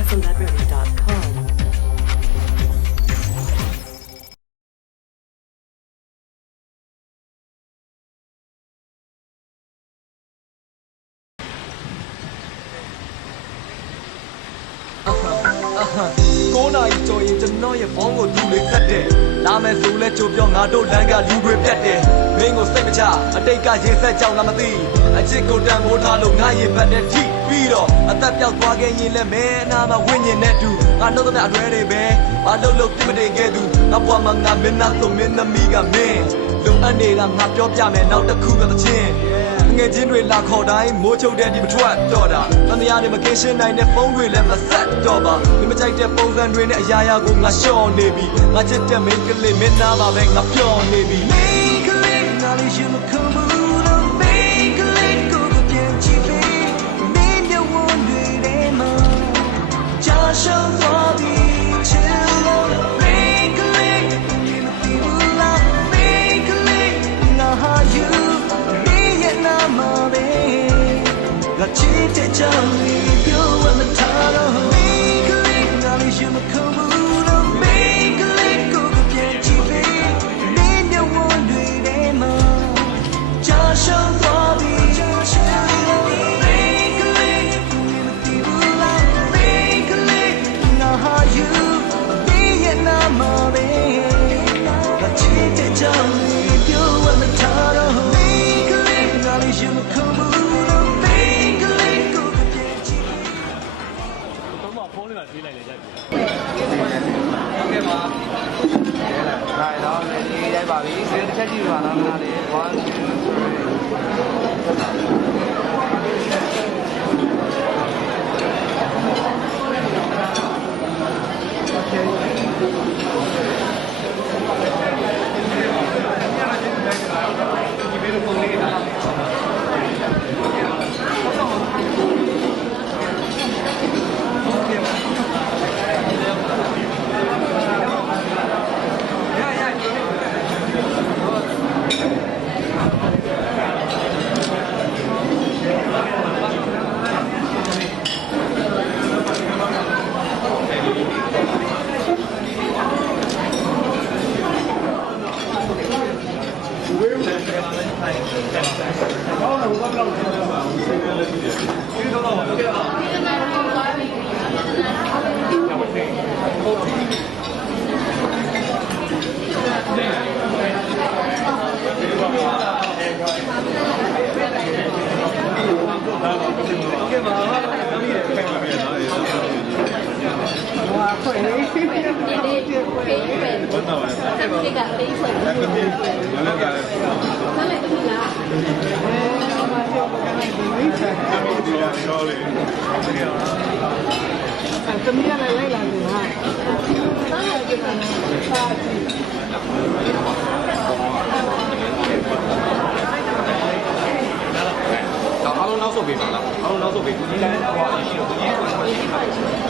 mycelebrity.com. ကိုးနာရီကျော်ရင်ကျွန်တော်ရဲ့ဘောင်းကိုသူလေးဆက်တယ်လာမယ်ဆိုလဲကြိုပြောငါတို့လမ်းကလူတွေပြတ်တယ်မင်းကိုစိတ်မချအတိတ်ကရင်ဆက်ကြောင်လားမသိအချစ်ကိုတန်ဖိုးထားလို့ငါရင်ပတ်တဲ့ထိ ပြီးတော့အသက်ပြောက်သွားခဲ့ရင်လည်းမဲအနာမှာဝိညာဉ်နဲ့တူငါတို့တဲ့အတွဲတွေပဲဘာလို့လို့ပြမတင်ခဲ့သူငါဘွားမှာငါမင်းသားဆိုမင်းသမီးကမင်းလုံအပ်နေတာငါပြောပြမယ်နောက်တစ်ခုကသချင်းငယ်ချင်းတွေလာခေါ်တိုင်းမိုးချုပ်တဲ့ဒီမထွက်တော့တာတန်တရားတွေမကင်းရှင်းနိုင်တဲ့ဖုန်းတွေလည်းမဆက်တော့ပါမင်းမကြိုက်တဲ့ပုံစံတွေနဲ့အရာရာကိုငါလျှော့နေပြီငါချစ်တဲ့မိန်းကလေးမင်းသားပါပဲငါပျော်နေပြီမိန်းကလေးငါလေးရှိမခုံဘူး 生活比之 ချစ်တဲ့ကြောင့်ဒီပြောဝမထားတော့မိကလေးငါလေးရှိမခုံဘူးလို့မိကလေးကိုကိုပြန်ကြည့်ပြီတော့မှဖုန်းလေးမှာပြေးလိုက် အားလုံးနောက်ဆုတ်ပေးပါလားအားလုံးနောက်ဆုတ်ပေးဒီလမ်းဟိုရှိတော့ဒီကြီးဒါရုပ်ဒီဘူရီရပဲဆိုရင်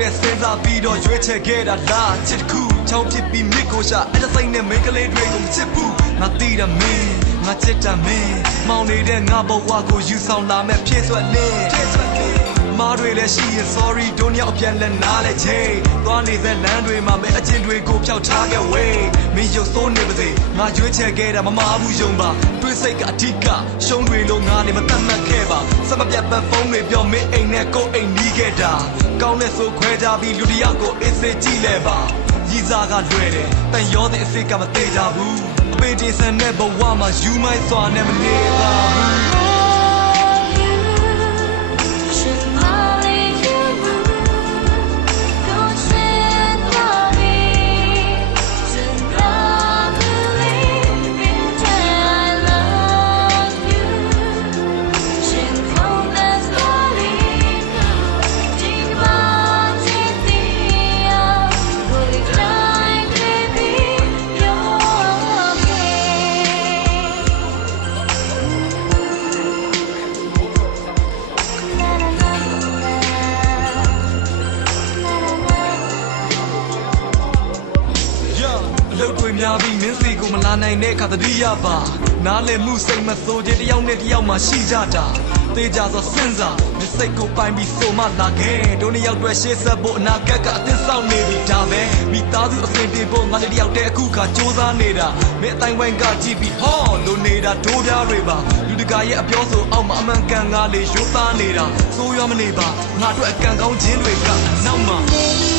နောက်နဲ့စဉ်းစားပြီးတော့ရွေးချယ်ခဲ့တာလားချစ်တစ်ခုချောင်းဖြစ်ပြီးမြစ်ကိုရှာအဲ့ဒါစိတ်နဲ့မိန်းကလေးတွေကိုမချစ်ဘူးငါသိတာမင်းငါချစ်တာမင်းမောင်နေတဲ့ငါဘဝကိုယူဆောင်လာမဲ့ဖြစ်စွက်နေဖြစ်စွက်နေငမားတွေလည်းရှိရင် sorry တို့နှစ်ယောက်အပြန်လက်နားလဲချိန်သွားနေတဲ့လမ်းတွေမှာမဲအချင်းတွေကိုဖျောက်ထားခဲ့ဝေးမင်းရုပ်စိုးနေပါစေငါရွေးချယ်ခဲ့တာမမားဘူးယုံပါတွေးစိတ်ကအဓိကရှုံးတွေလို့ငါနေမတတ်မှတ်ခဲ့ပါ စမပြတ်ပတ်ဖုန်းတွေပြောမင်းအိမ်နဲ့ကိုယ်အိမ်နီးခဲ့တာကောင်းတဲ့ဆိုခွဲကြပြီးလူတစ်ယောက်ကိုအစ်စေကြည့်လဲပါရီစားကလွယ်တယ်တန်ရောတဲ့အစ်စ်ကမသေးကြဘူးအပေတင်ဆန်တဲ့ဘဝမှာယူမိုင်းစွာနဲ့မနေပါဘူး အလုပ်တွေများပြီးမင်းစီကိုမလာနိုင်တဲ့အခါတတိယပါနားလည်မှုစိတ်မဆိုးခြင်းတစ်ယောက်နဲ့တစ်ယောက်မှရှိကြတာတေးကြဆိုစဉ်းစားမင်းစိတ်ကိုပိုင်ပြီးဆိုမှလာခဲ့တို့နှစ်ယောက်တွေ့ရှေ့ဆက်ဖို့အနာဂတ်ကအသင်းဆောင်နေပြီဒါပဲမိသားစုအစဉ်တင်ဖို့ငါလည်းတစ်ယောက်တည်းအခုခါစူးစမ်းနေတာမင်းအတိုင်းဝိုင်းကကြည့်ပြီးဟောလို့နေတာဒိုးပြားတွေပါလူတကာရဲ့အပြောဆိုအောက်မှာအမှန်ကန်ကားလေးရိုးသားနေတာစိုးရွားမနေပါငါတို့အကန်ကောင်းခြင်းတွေကအနောက်မှာ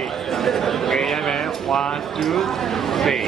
one, two, three.